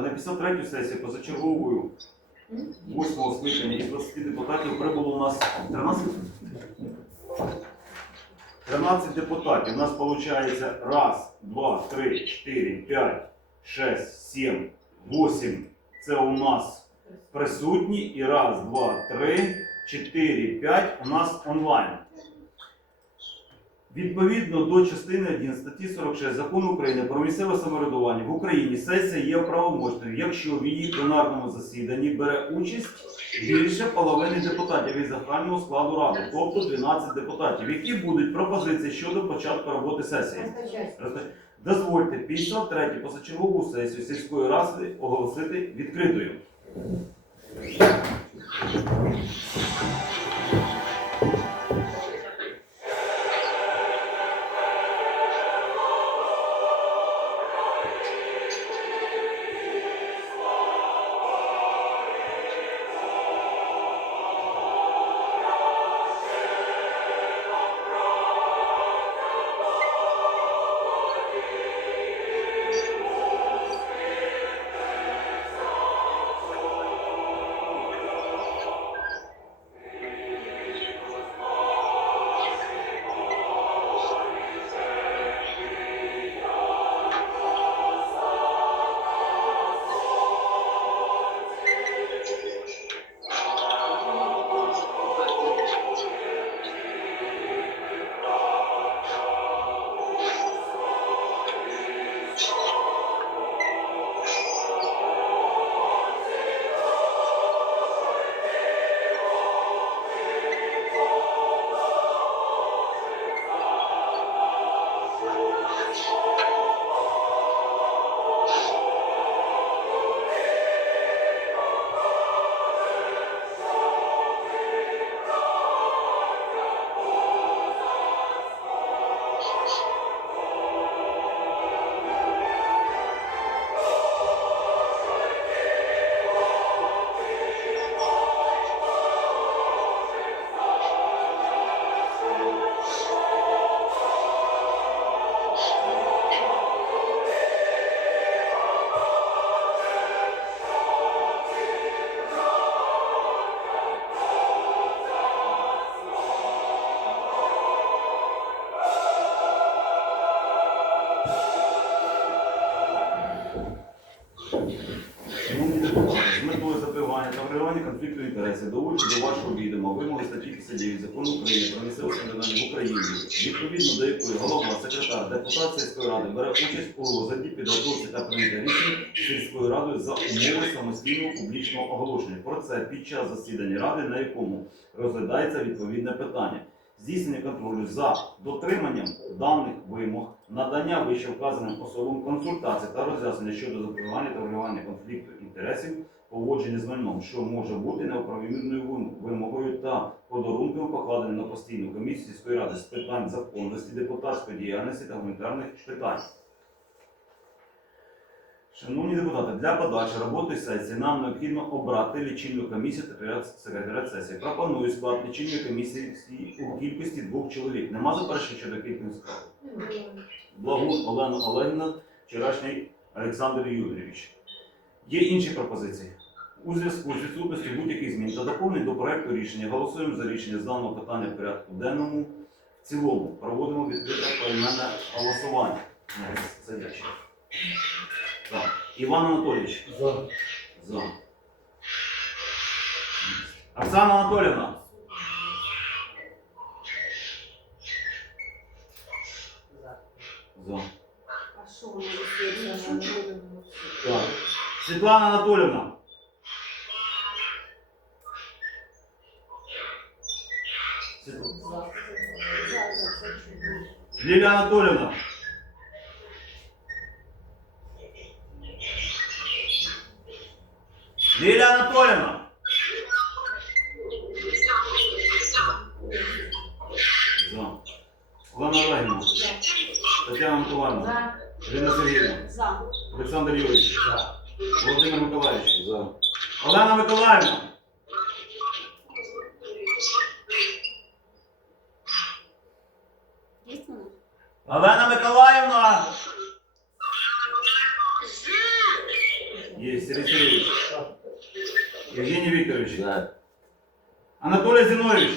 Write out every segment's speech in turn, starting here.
депутати, на 53 сесію позачерговою 8 скликання із 20 депутатів прибуло у нас 13? 13 депутатів. У нас виходить раз, два, три, чотири, п'ять, шесть, сім, вісім. Це у нас присутні. І раз, два, три, чотири, п'ять у нас онлайн. Відповідно до частини 1 статті 46 закону України про місцеве самоврядування в Україні сесія є правомочною, якщо в її пленарному засіданні бере участь більше половини депутатів із загального складу ради, тобто 12 депутатів, які будуть пропозиції щодо початку роботи сесії. Дозвольте 53 позачергову сесію сільської ради оголосити відкритою. Україні, відповідно до якої голова, секретар, депутат сільської ради бере участь у розгляді, підготовці та прийняття рішень сільською радою за умови самостійного публічного оголошення. Про це під час засідання ради, на якому розглядається відповідне питання. Здійснення контролю за дотриманням даних вимог, надання вище вказаним особам консультацій та роз'яснення щодо запобігання та врегулювання конфлікту інтересів, поводження з майном, що може бути неоправомірною вимогою та подарунком покладеним на постійну комісію сільської ради з питань законності, депутатської діяльності та гуманітарних питань. Шановні депутати, для подальшої роботи сесії нам необхідно обрати лічильну комісію та секретаря сесії. Пропоную склад лічильної комісії у кількості двох чоловік. Нема заперечень щодо кількості склад. Благун Олена Олегівна, вчорашній Олександр Юрійович. Є інші пропозиції. У зв'язку з відсутністю будь-яких змін та доповнень до проекту рішення голосуємо за рішення з даного питання в порядку денному. В цілому проводимо відкрите поіменне голосування. Я. Так. Іван Анатолійович. За. За. Оксана Анатолівна. За. А що воно висвітлює? Так. Світлана Анатолівна. Лілія Анатолівна. Лілія Анатолівна. За. Олена Олегівна. Тетяна Миколаївна. За. Ірина Сергіївна. За. Олександр Юрійович. Володимир Миколаївич. За. Олена Миколаївна. Олена Миколаївна. Є. Сергій Сергійович. Євгеній Вікторович. Анатолій Зінович.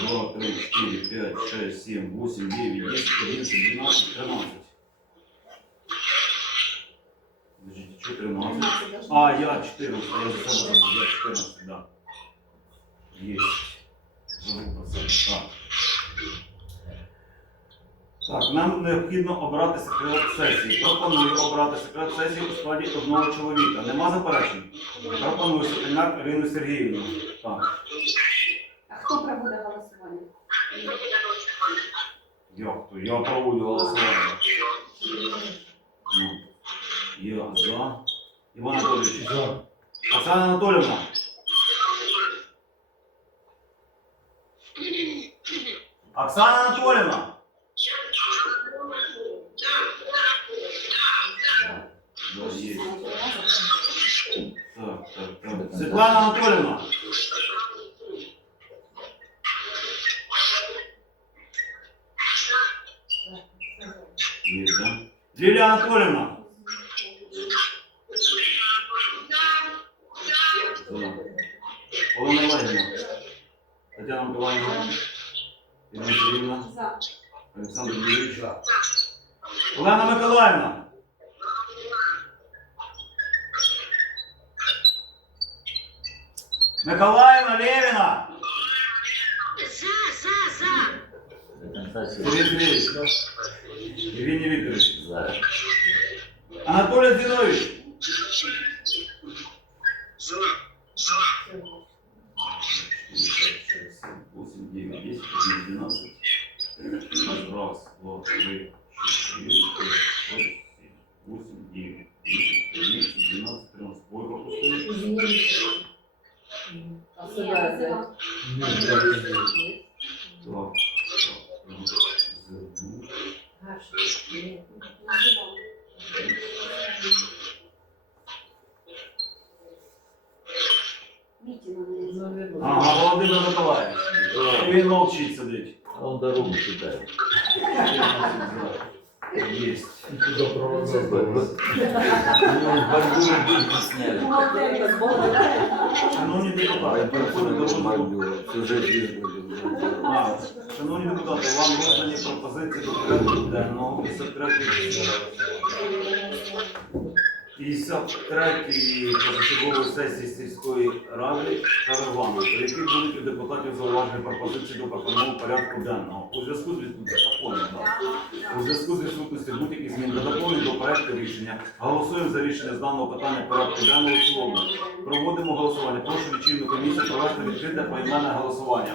2, 3, 4, 5, 6, 7, 8, 9, 10, 11, 12, 13. Подождите, что А, я 14, я за собой забыл, я 14, да. Есть. Забыл так. Так, нам необхідно обрати секрет сесії. Пропоную обрати секрет сесії у складі одного чоловіка. Нема заперечень? Пропоную секретар Ірину Сергіївну. Так. Хто проводить голосування? Як то? Я проводжу голосування. Ну, я за. Іван Анатолійович. За. Оксана Анатолівна. Оксана Анатолівна. Да, є. Так, так, так. Світлана Анатолівна. Є, да? Лілія Анатолівна. За. Олена Владимировна. Тетяна Миколаївна. Ірина Сергіївна. За. Олександр Юрійович. Олена Миколаївна. Миколаївна Левіна. До конца Сергій сессии. Сергійович. Євгеній Вікторович. За. Анатолій Зінович. Восемь, девять, десять, один, двенадцать. Раз, два, три, четыре, пять, шесть, семь, восемь, девять, десять, одиннадцать, двенадцать, тринадцать. Ой, пропустили. Я за. Так, так, Зерну. Мітіна не Ага, Володимир Миколаївич. За. Він мовчить сидить. А Он дорогу считает. Есть. Туда провода. Ну, бордюры не сняли. Шановні депутати, переходимо до розгляду. Всю жизнь были. А, Шановні депутати, вам роздані пропозиції до порядку денного 53-ї 53-ї позачергової сесії сільської ради та регламенту, які будуть у депутатів зауважені пропозиції до пропонованого порядку денного. У зв'язку з відсутністю у зв'язку з відсутністю будь-яких змін та доповнень до проекту рішення голосуємо за рішення з даного питання порядку денного в цілому. Проводимо голосування. Прошу лічильну комісію провести відкрите поіменне голосування.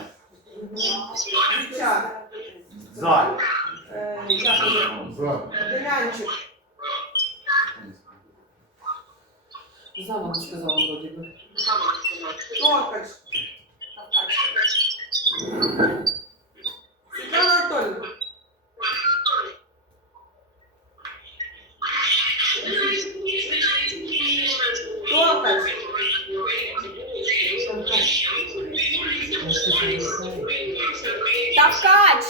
За Вівчар, За. е, дякую. За. Демянчик, За вам сказала вроде бы. Торкач, Світлана Анатольевна, Торкач, Такач!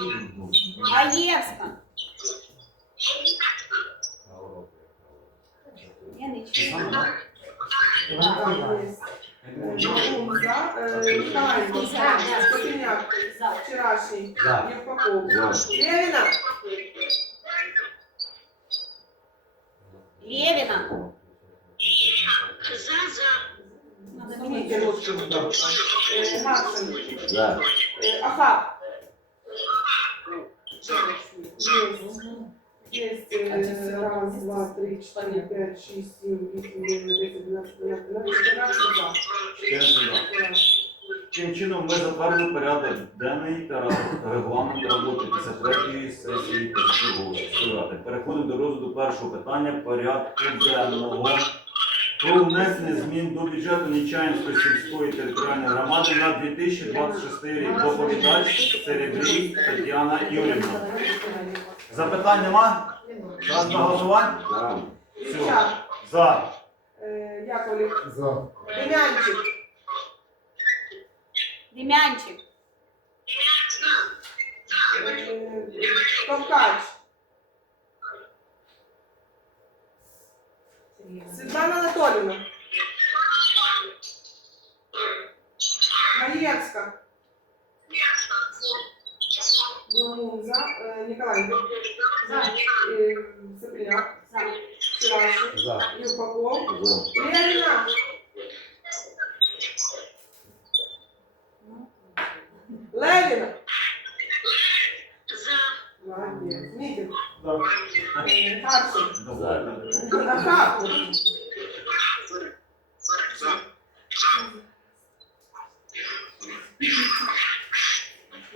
Гаєвська, Гаєвська! Я не чую. Нагум за, е, Михайло, Скотиняк, За. вчорашній, За. Євпаков, За. Левіна, Левина! Змійте ручку, Е, Гавшин, За. Е, Ахап. Есть. Есть. э, Раз, два, три, четыре, пять, шесть, семь, восемь, девять, десять, двенадцать, тринадцать, четырнадцать, четырнадцать, два. Ще сюди. Таким чином ми затвердили порядок денний та регламент роботи 53-ї сесії позачергової сільської ради. Переходимо до розгляду першого питання порядку денного. Про внесення змін до бюджету Нічаїнської сільської територіальної громади на 2026 рік. Доповідач Серебрій Тетяна Юрівна. Запитань нема? Час на голосування? За. Все. За. е, Яковлев, За. Демянчик, Дем'янчик. Е, Товкач. Світлана Анатолівна. Гаєвська. Бломун за. Е, Ніколай. Е, Цепеляк. За. Чурашин. За. Юрпаков. За. Лерина. Левіна. Молодець. Мітин. Е, Харчик. Довольно. Ахапу.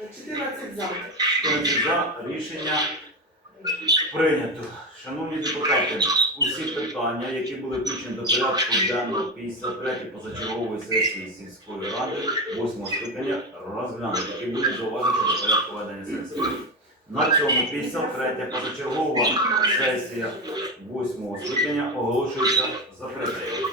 Е, 14 за. Хто за рішення прийнято. Шановні депутати, усі питання, які були включені до порядку денного 53 позачергової сесії сільської ради 8 скликання, розглянуті, які будуть зауважити до порядку ведення сесії. На цьому 53 позачергова сесія 8 скликання оголошується закритою.